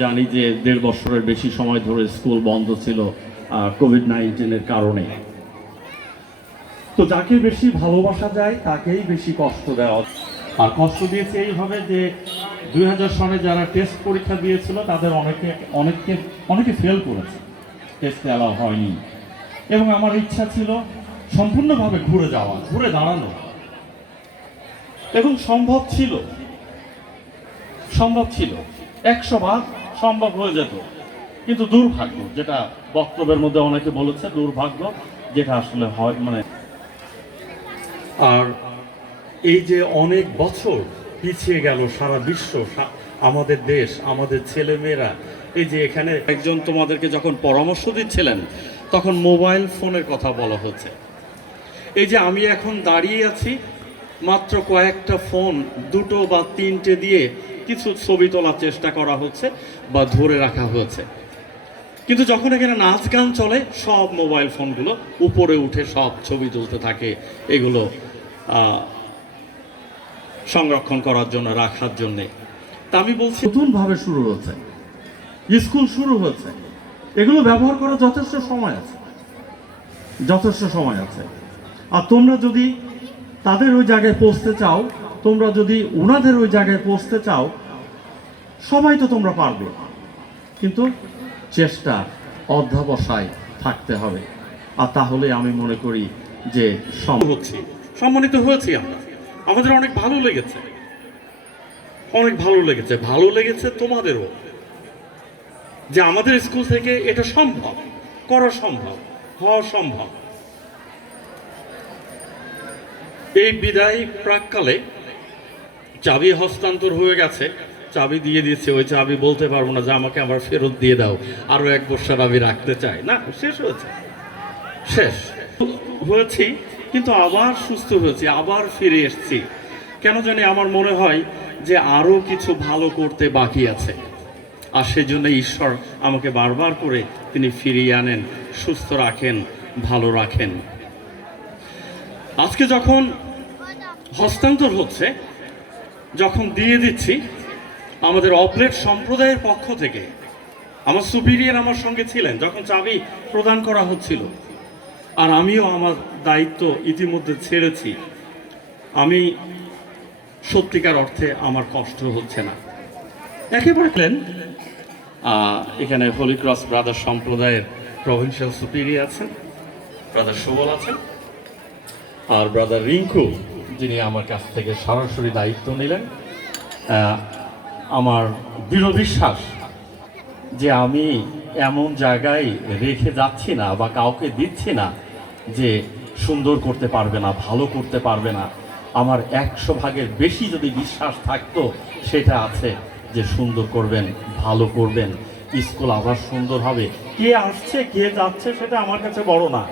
জানি যে দেড় বছরের বেশি সময় ধরে স্কুল বন্ধ ছিল কোভিড নাইন্টিনের কারণে। তো যাকে বেশি ভালোবাসা যায়, তাকেই বেশি কষ্ট দেওয়া আর কষ্ট দিয়েছে এইভাবে যে দুই হাজার সনে যারা টেস্ট পরীক্ষা দিয়েছিল, তাদের অনেকে, অনেককে, অনেকে ফেল করেছে। টেস্টে অ্যালাউ হয়নি। এবং আমার ইচ্ছা ছিল সম্পূর্ণভাবে ঘুরে যাওয়া, ঘুরে দাঁড়ানো। এবং সম্ভব ছিল সম্ভব ছিল। একশো ভাগ সম্ভব হয়ে যেত। কিন্তু দুর্ভাগ্য, যেটা বক্তব্যের মধ্যে অনেকে বলেছে, দুর্ভাগ্য, যেটা আসলে হয় মানে আর এই যে অনেক বছর পিছিয়ে গেল সারা বিশ্ব আমাদের দেশ, আমাদের ছেলেমেয়েরা, এই যে এখানে একজন তোমাদেরকে যখন পরামর্শ দিচ্ছিলেন, তখন মোবাইল ফোনের কথা বলা হচ্ছে। এই যে আমি এখন দাঁড়িয়ে আছি, মাত্র কয়েকটা ফোন, দুটো বা তিনটে দিয়ে কিছু ছবি তোলার চেষ্টা করা হচ্ছে বা ধরে রাখা হয়েছে। কিন্তু যখন এখানে নাচ গান চলে, সব মোবাইল ফোনগুলো উপরে উঠে সব ছবি তুলতে থাকে। এগুলো সংরক্ষণ করার জন্য, রাখার জন্যে। তা আমি বলছি, নতুনভাবে শুরু হচ্ছে। স্কুল শুরু হচ্ছে। এগুলো ব্যবহার করার যথেষ্ট সময় আছে। যথেষ্ট সময় আছে। আর তোমরা যদি তাদের ওই জায়গায় পৌঁছতে চাও তোমরা যদি ওনাদের ওই জায়গায় পৌঁছতে চাও, সবাই তো তোমরা পারবে। কিন্তু চেষ্টা অধ্যাবসায় থাকতে হবে। আর তাহলে আমি মনে করি যে হচ্ছে। সম্মানিত হয়েছি আমরা। আমাদের অনেক ভালো লেগেছে। অনেক ভালো লেগেছে। ভালো লেগেছে তোমাদেরও। যে আমাদের স্কুল থেকে এটা সম্ভব, করা সম্ভব, হওয়া সম্ভব। এই বিদায় প্রাককালে চাবি হস্তান্তর হয়ে গেছে। চাবি দিয়ে দিচ্ছে ওই চাবি বলতে পারব না যে আমাকে আবার ফেরত দিয়ে দাও। আরও এক বছর আমি রাখতে চাই। না, শেষ হয়েছে। শেষ। হয়েছি, কিন্তু আবার সুস্থ হয়েছি, আবার ফিরে এসেছি। কেন জানি আমার মনে হয় যে আরও কিছু ভালো করতে বাকি আছে। আর সেজন্য ঈশ্বর আমাকে বারবার করে তিনি ফিরিয়ে আনেন, সুস্থ রাখেন, ভালো রাখেন। আজকে যখন হস্তান্তর হচ্ছে যখন দিয়ে দিচ্ছি, আমাদের অপলেট সম্প্রদায়ের পক্ষ থেকে, আমার সুপিরিয়র আমার সঙ্গে ছিলেন, যখন চাবি প্রদান করা হচ্ছিল, আর আমিও আমার দায়িত্ব ইতিমধ্যে ছেড়েছি, আমি সত্যিকার অর্থে আমার কষ্ট হচ্ছে না। একেবারে এখানে হোলি ক্রস ব্রাদার সম্প্রদায়ের প্রভিন্সিয়াল সুপিরিয়র আছেন ব্রাদার সুবল আছেন, আর ব্রাদার রিঙ্কু যিনি আমার কাছ থেকে সরাসরি দায়িত্ব নিলেন আমার দৃঢ় বিশ্বাস যে আমি এমন জায়গায় রেখে যাচ্ছি না বা কাউকে দিচ্ছি না যে সুন্দর করতে পারবে না, ভালো করতে পারবে না। আমার একশো ভাগের বেশি যদি বিশ্বাস থাকতো, সেটা আছে যে সুন্দর করবেন, ভালো করবেন, স্কুল আবার সুন্দর হবে। কে আসছে, কে যাচ্ছে, সেটা আমার কাছে বড় না।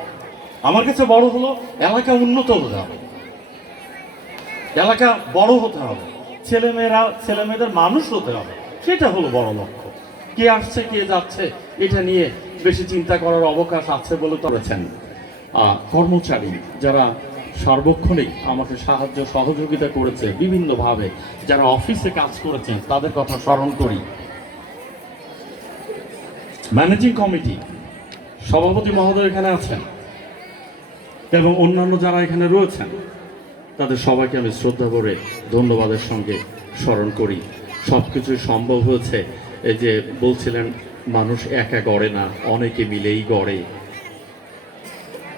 আমার কাছে বড় হলো এলাকা উন্নত হতে হবে এলাকা বড় হতে হবে। ছেলেমেয়েরা, ছেলেমেয়েদের মানুষ হতে হবে। সেটা হলো বড় লক্ষ্য। কে আসছে, কে যাচ্ছে, এটা নিয়ে বেশি চিন্তা করার অবকাশ আছে বলে করেছেন কর্মচারী যারা সার্বক্ষণিক আমাকে সাহায্য, সহযোগিতা করেছে বিভিন্নভাবে, যারা অফিসে কাজ করেছেন তাদের কথা স্মরণ করি। ম্যানেজিং কমিটি, সভাপতি মহোদয় এখানে আছেন এবং অন্যান্য যারা এখানে রয়েছেন তাদের সবাইকে আমি শ্রদ্ধা করে ধন্যবাদের সঙ্গে স্মরণ করি। সব কিছুই সম্ভব হয়েছে। এই যে বলছিলেন, মানুষ একা গড়ে না, অনেকে মিলেই গড়ে।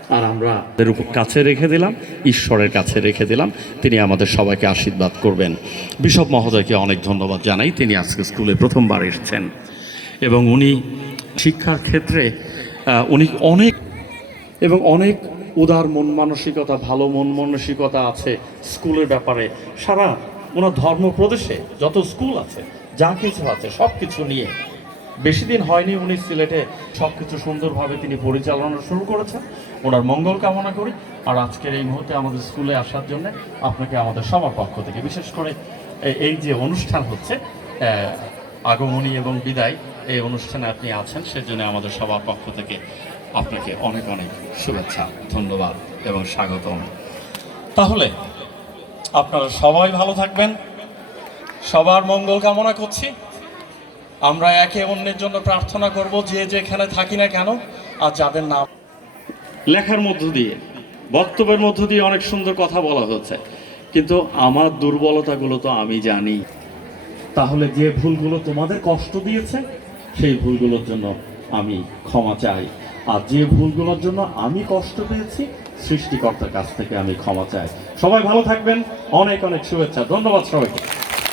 আর আমরা এর উপর কাছে রেখে দিলাম, ঈশ্বরের কাছে রেখে দিলাম। তিনি আমাদের সবাইকে আশীর্বাদ করবেন। বিশপ মহোদয়কে অনেক ধন্যবাদ জানাই। তিনি আজকে স্কুলে প্রথমবার এসেছেন। এবং উনি শিক্ষার ক্ষেত্রে উনি অনেক এবং অনেক উদার মন মানসিকতা, ভালো মন মানসিকতা আছে স্কুলের ব্যাপারে। সারা ওনার ধর্ম প্রদেশে যত স্কুল আছে, যা কিছু আছে সব কিছু নিয়ে। বেশি দিন হয়নি উনি সিলেটে সব কিছু সুন্দরভাবে তিনি পরিচালনা শুরু করেছেন। ওনার মঙ্গল কামনা করি। আর আজকের এই মুহূর্তে আমাদের স্কুলে আসার জন্য আপনাকে আমাদের সবার পক্ষ থেকে বিশেষ করে এই যে অনুষ্ঠান হচ্ছে আগমনী এবং বিদায়, এই অনুষ্ঠানে আপনি আছেন, সেজন্য আমাদের সবার পক্ষ থেকে আপনাকে অনেক অনেক শুভেচ্ছা, ধন্যবাদ এবং স্বাগতম। তাহলে, আপনারা সবাই ভালো থাকবেন। সবার মঙ্গল কামনা করছি। আমরা একে অন্যের জন্য প্রার্থনা করব, যে যেখানে থাকি না কেন, আর যাদের নাম লেখার মধ্য দিয়ে, বক্তব্যের মধ্য দিয়ে অনেক সুন্দর কথা বলা হচ্ছে। কিন্তু আমার দুর্বলতাগুলো তো আমি জানি। তাহলে যে ভুলগুলো তোমাদের কষ্ট দিয়েছে, সেই ভুলগুলোর জন্য আমি ক্ষমা চাই। আর যে ভুলগুলোর জন্য আমি কষ্ট পেয়েছি, সৃষ্টিকর্তার কাছ থেকে আমি ক্ষমা চাই। সবাই ভালো থাকবেন। অনেক অনেক শুভেচ্ছা। ধন্যবাদ সবাইকে।